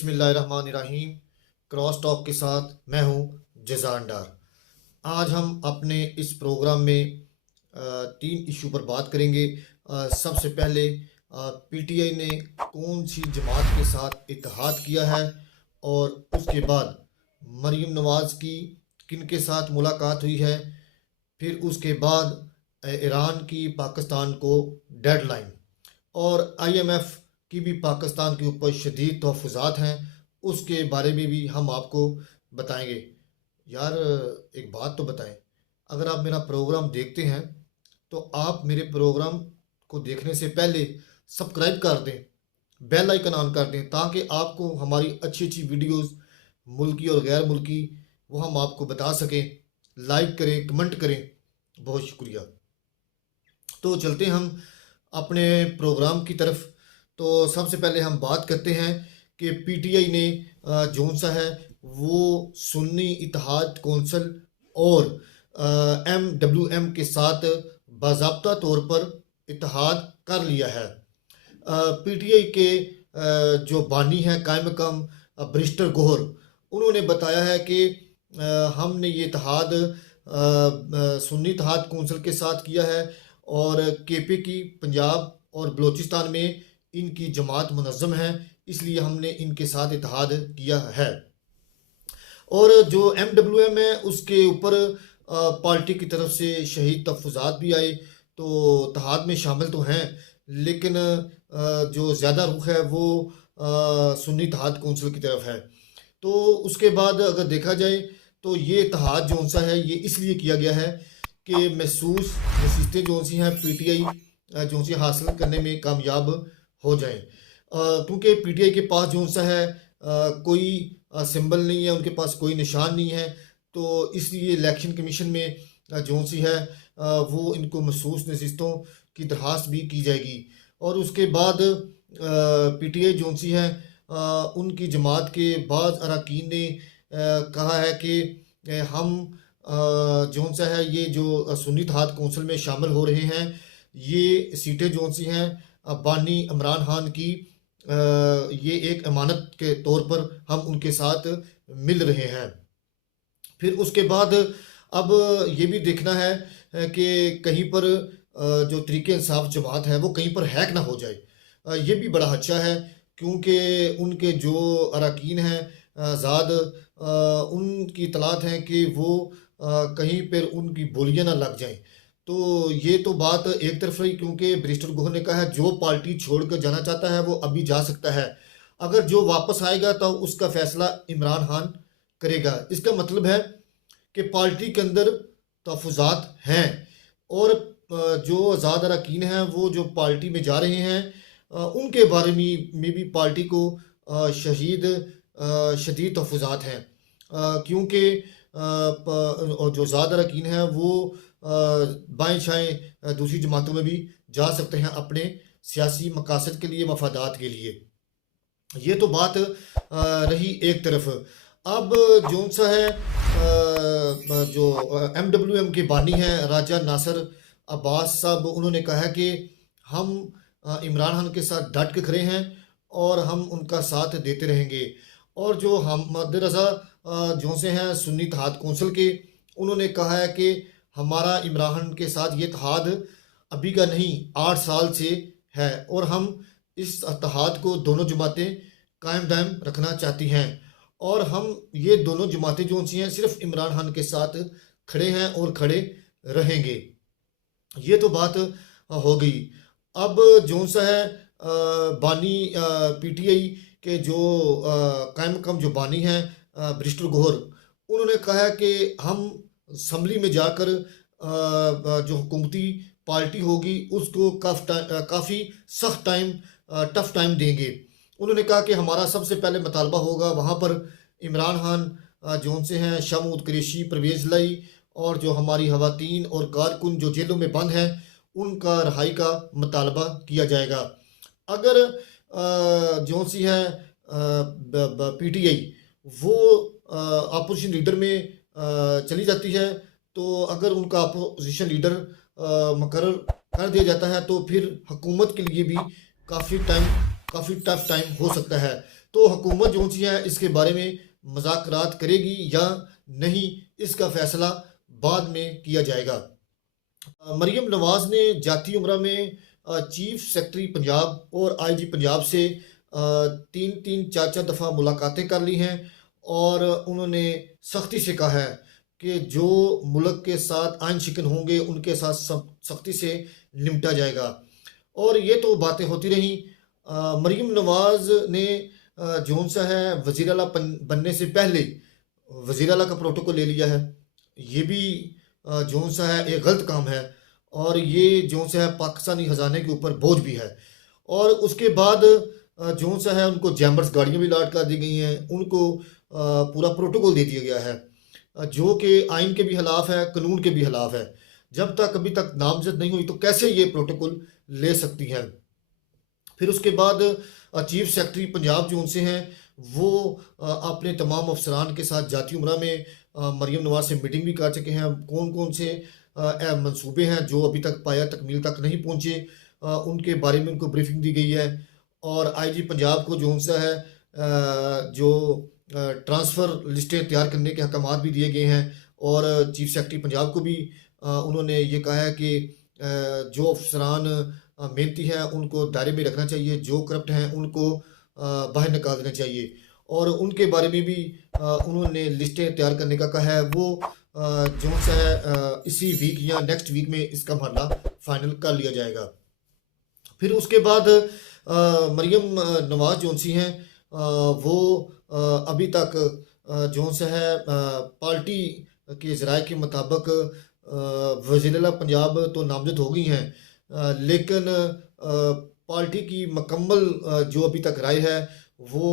बिस्मिल्लाहिर्रहमानिर्रहीम। Cross talk के साथ मैं हूं जज़ान डार। आज हम अपने इस प्रोग्राम में तीन इशू पर बात करेंगे। सबसे पहले पीटीआई ने कौन सी जमात के साथ इत्तेहाद किया है, और उसके बाद मरीम नवाज़ की किन के साथ मुलाकात हुई है, फिर उसके बाद ईरान की पाकिस्तान को डेडलाइन, और आईएमएफ की भी पाकिस्तान के ऊपर शदीद तहफ़्फ़ुज़ात हैं, उसके बारे में भी हम आपको बताएंगे। यार, एक बात तो बताएं, अगर आप मेरा प्रोग्राम देखते हैं तो आप मेरे प्रोग्राम को देखने से पहले सब्सक्राइब कर दें, बेल आइकन ऑन कर दें, ताकि आपको हमारी अच्छी अच्छी वीडियोस मुल्की और गैर मुल्की वो हम आपको बता सकें। लाइक करें, कमेंट करें। बहुत शुक्रिया। तो चलते हैं हम अपने प्रोग्राम की तरफ। तो सबसे पहले हम बात करते हैं कि पीटीआई ने जौन सा है वो सुन्नी इत्तेहाद कौंसिल और एमडब्ल्यूएम के साथ बाज़ाब्ता तौर पर इत्तेहाद कर लिया है। पीटीआई के जो बानी हैं कायम मकाम बैरिस्टर गोहर, उन्होंने बताया है कि हमने ये इत्तेहाद सुन्नी इत्तेहाद कौंसिल के साथ किया है, और केपी की पंजाब और बलूचिस्तान में इनकी जमात मुनज़्ज़म है, इसलिए हमने इनके साथ इत्तेहाद किया है। और जो एमडब्ल्यूएम है उसके ऊपर पार्टी की तरफ से शहीद तहफ़्फ़ुज़ात भी आए, तो इत्तेहाद में शामिल तो हैं, लेकिन जो ज़्यादा रुख है वो सुन्नी इत्तेहाद कौंसिल की तरफ है। तो उसके बाद अगर देखा जाए तो ये इत्तेहाद जो सा है ये इसलिए किया गया है कि महसूस नसीहतें जो सी हैं पीटीआई जो सी हासिल करने में कामयाब हो जाएं, क्योंकि पीटीआई के पास जो सा है कोई सिंबल नहीं है, उनके पास कोई निशान नहीं है, तो इसलिए इलेक्शन कमीशन में जो सी है वो इनको महसूस नसीहतों की दरख्वास्त भी की जाएगी। और उसके बाद पीटीआई जो सी है उनकी जमात के बाज़ अरकान ने कहा है कि हम जो सा है ये जो सुन्नी इत्तेहाद कौंसिल में शामिल हो रहे हैं, ये सीटें जो सी हैं बानी इमरान खान की, ये एक अमानत के तौर पर हम उनके साथ मिल रहे हैं। फिर उसके बाद अब ये भी देखना है कि कहीं पर जो तरीके इंसाफ जमात है वो कहीं पर हैक ना हो जाए। ये भी बड़ा अच्छा है, क्योंकि उनके जो अरकान हैं आज़ाद, उनकी इतलात हैं कि वो कहीं पर उनकी बोलियां ना लग जाएं। तो ये तो बात एक तरफ रही, क्योंकि बैरिस्टर गोहर ने कहा है जो पार्टी छोड़कर जाना चाहता है वो अभी जा सकता है, अगर जो वापस आएगा तो उसका फैसला इमरान खान करेगा। इसका मतलब है कि पार्टी के अंदर तहफ़्फ़ुज़ात हैं, और जो आज़ाद अरकान हैं वो जो पार्टी में जा रहे हैं उनके बारे में भी पार्टी को शदीद तहफ़्फ़ुज़ात हैं, क्योंकि जो आज़ाद अरकान हैं वो बाएँ छाएँ दूसरी जमातों में भी जा सकते हैं अपने सियासी मकासद के लिए, मफादात के लिए। ये तो बात रही एक तरफ। अब जो सा है जो एमडब्ल्यूएम के बानी हैं राजा नासिर अब्बास साहब, उन्होंने कहा है कि हम इमरान खान के साथ डट के खड़े हैं और हम उनका साथ देते रहेंगे। और जो हमद रज़ा जो से हैं सुन्नी इत्तेहाद कौंसिल के, उन्होंने कहा है कि हमारा इमरान खान के साथ ये इत्तेहाद अभी का नहीं 8 साल से है, और हम इस इत्तेहाद को दोनों जमातें कायम दायम रखना चाहती हैं, और हम ये दोनों जमातें जो सी हैं सिर्फ इमरान खान के साथ खड़े हैं और खड़े रहेंगे। ये तो बात हो गई। अब जो सा है बानी पीटीआई के जो कायम मकाम जो बानी हैं बैरिस्टर गोहर, उन्होंने कहा है कि हम असम्बली में जाकर जो हुकूमती पार्टी होगी उसको काफ़ी सख्त टफ टाइम देंगे। उन्होंने कहा कि हमारा सबसे पहले मुतालबा होगा वहाँ पर इमरान खान जो से हैं शमूद कुरैशी, परवेज़ लाई, और जो हमारी खवातीन और कारकुन जो जेलों में बंद हैं उनका रहाई का मुतालबा किया जाएगा। अगर जो सी है पीटीआई वो अपोजिशन लीडर में चली जाती है, तो अगर उनका अपोजिशन लीडर मुकर्रर कर दिया जाता है तो फिर हुकूमत के लिए भी काफ़ी टाइम काफ़ी टफ टाइम हो सकता है। तो हुकूमत जो सी है इसके बारे में मुज़ाकरात करेगी या नहीं, इसका फ़ैसला बाद में किया जाएगा। मरीम नवाज़ ने जाती उम्रा में चीफ सेक्रेटरी पंजाब और आईजी पंजाब से तीन तीन चार चार दफ़ा मुलाकातें कर ली हैं और उन्होंने सख्ती से कहा है कि जो मुल्क के साथ आइन शिकन होंगे उनके साथ सख्ती से निपटा जाएगा। और ये तो बातें होती रहीं। मरीम नवाज़ ने जौन सा है वज़ीर आला बनने से पहले वज़ीर आला का प्रोटोकॉल ले लिया है। ये भी जौन सा है एक गलत काम है और ये जौन सा है पाकिस्तानी खजाने के ऊपर बोझ भी है। और उसके बाद जौन सा है उनको जैम्बर्स गाड़ियाँ भी लाट कर दी गई हैं, उनको पूरा प्रोटोकॉल दे दिया गया है जो कि आइन के भी खिलाफ है, कानून के भी खिलाफ है। जब तक अभी तक नामजद नहीं हुई तो कैसे ये प्रोटोकॉल ले सकती हैं। फिर उसके बाद चीफ सेक्रेटरी पंजाब जो उनसे हैं वो अपने तमाम अफसरान के साथ जाती उम्रा में मरीम नवाज से मीटिंग भी कर चुके हैं। कौन कौन से मंसूबे हैं जो अभी तक पाया तकमील तक नहीं पहुँचे, उनके बारे में उनको ब्रीफिंग दी गई है। और आईजी पंजाब को जो सा है जो ट्रांसफ़र लिस्टें तैयार करने के अहकाम भी दिए गए हैं। और चीफ सेक्रेटरी पंजाब को भी उन्होंने ये कहा है कि जो अफसरान मेहनती हैं उनको दायरे में रखना चाहिए, जो करप्ट हैं उनको बाहर निकाल देना चाहिए। और उनके बारे में भी उन्होंने लिस्टें तैयार करने का कहा है। वो जो सा है इसी वीक या नेक्स्ट वीक में इसका मामला फाइनल कर लिया जाएगा। फिर उसके बाद मरीम नवाज जो सी हैं वो अभी तक जो सा है पार्टी के ज़राए के मुताबिक वज़ीर आला पंजाब तो नामजद हो गई हैं, लेकिन पार्टी की मुकम्मल जो अभी तक राय है वो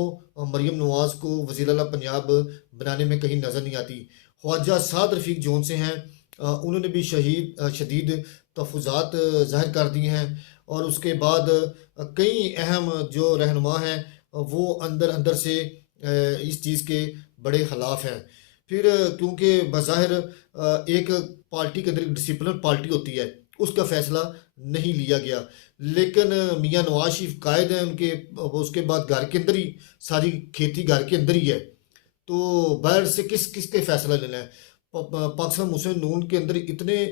मरीम नवाज़ को वज़ीर आला पंजाब बनाने में कहीं नज़र नहीं आती। ख्वाजा साद रफ़ीक जोन से हैं, उन्होंने भी शदीद तहफ़्फ़ुज़ात ज़ाहिर कर दिए हैं। और उसके बाद कई अहम जो रहनुमा हैं वो अंदर अंदर से इस चीज़ के बड़े ख़िलाफ़ हैं। फिर क्योंकि बज़ाहिर एक पार्टी के अंदर एक डिसिप्लिन पार्टी होती है, उसका फ़ैसला नहीं लिया गया, लेकिन मियाँ नवाज शरीफ कायद हैं उनके। उसके बाद घर के अंदर ही सारी खेती घर के अंदर ही है, तो बाहर से किस के फ़ैसला लेना है। पाकिस्तान मुस्लिम नून के अंदर इतने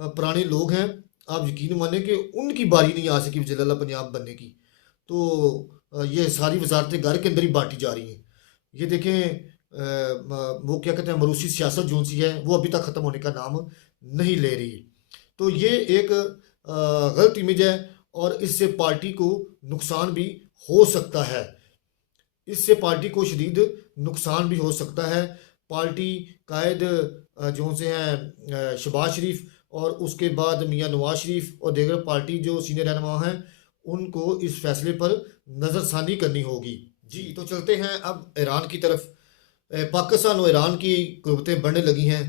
पुराने लोग हैं, आप यकीन माने कि उनकी बारी नहीं आ सकी वज़ीर आला पंजाब बनने की। तो ये सारी वजारतें घर के अंदर ही बांटी जा रही हैं। ये देखें वो क्या कहते हैं मरूसी सियासत जो सी है वो अभी तक ख़त्म होने का नाम नहीं ले रही। तो ये एक गलत इमेज है और इससे पार्टी को नुकसान भी हो सकता है। इससे पार्टी को शदीद नुकसान भी हो सकता है। पार्टी कायद जो से हैं शहबाज शरीफ और उसके बाद मियाँ नवाज शरीफ और दीगर पार्टी जो सीनियर रहनुमा हैं उनको इस फैसले पर नज़रसानी करनी होगी। जी तो चलते हैं अब ईरान की तरफ। पाकिस्तान और ईरान की कुर्बतें बढ़ने लगी हैं।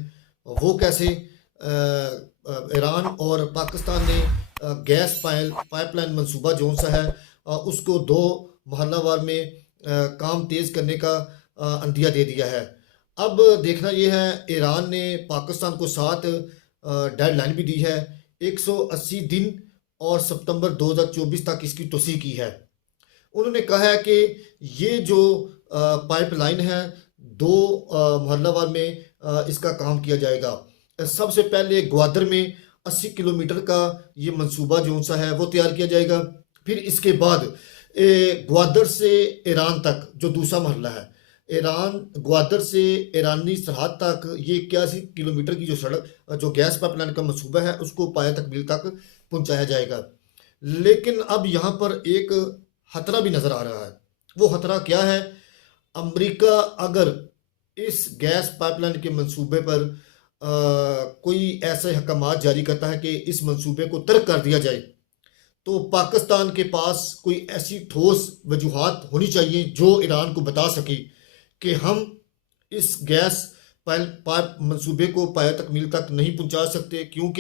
वो कैसे? ईरान और पाकिस्तान ने गैस पाइपलाइन मंसूबा जो सा है उसको 2 महल्लावार में काम तेज़ करने का अंदिया दे दिया है। अब देखना ये है, ईरान ने पाकिस्तान को 7 डेडलाइन भी दी है, 180 दिन और सितंबर 2024 तक इसकी तोसीह की है। उन्होंने कहा है कि ये जो पाइपलाइन है 2 महल्लावार में इसका काम किया जाएगा। सबसे पहले ग्वादर में 80 किलोमीटर का ये मंसूबा जो सा है वो तैयार किया जाएगा। फिर इसके बाद ग्वादर से ईरान तक जो दूसरा महल्ला है, ग्वादर से ईरानी सरहद तक ये 81 किलोमीटर की जो सड़क जो गैस पाइपलाइन का मंसूबा है उसको पाया तकमील तक पहुंचाया जाएगा। लेकिन अब यहाँ पर एक खतरा भी नज़र आ रहा है। वो खतरा क्या है? अमेरिका अगर इस गैस पाइपलाइन के मंसूबे पर कोई ऐसे अहकामात जारी करता है कि इस मंसूबे को तर्क कर दिया जाए, तो पाकिस्तान के पास कोई ऐसी ठोस वजूहात होनी चाहिए जो ईरान को बता सके कि हम इस गैस पाइप मंसूबे को पाया तकमील तक नहीं पहुंचा सकते, क्योंकि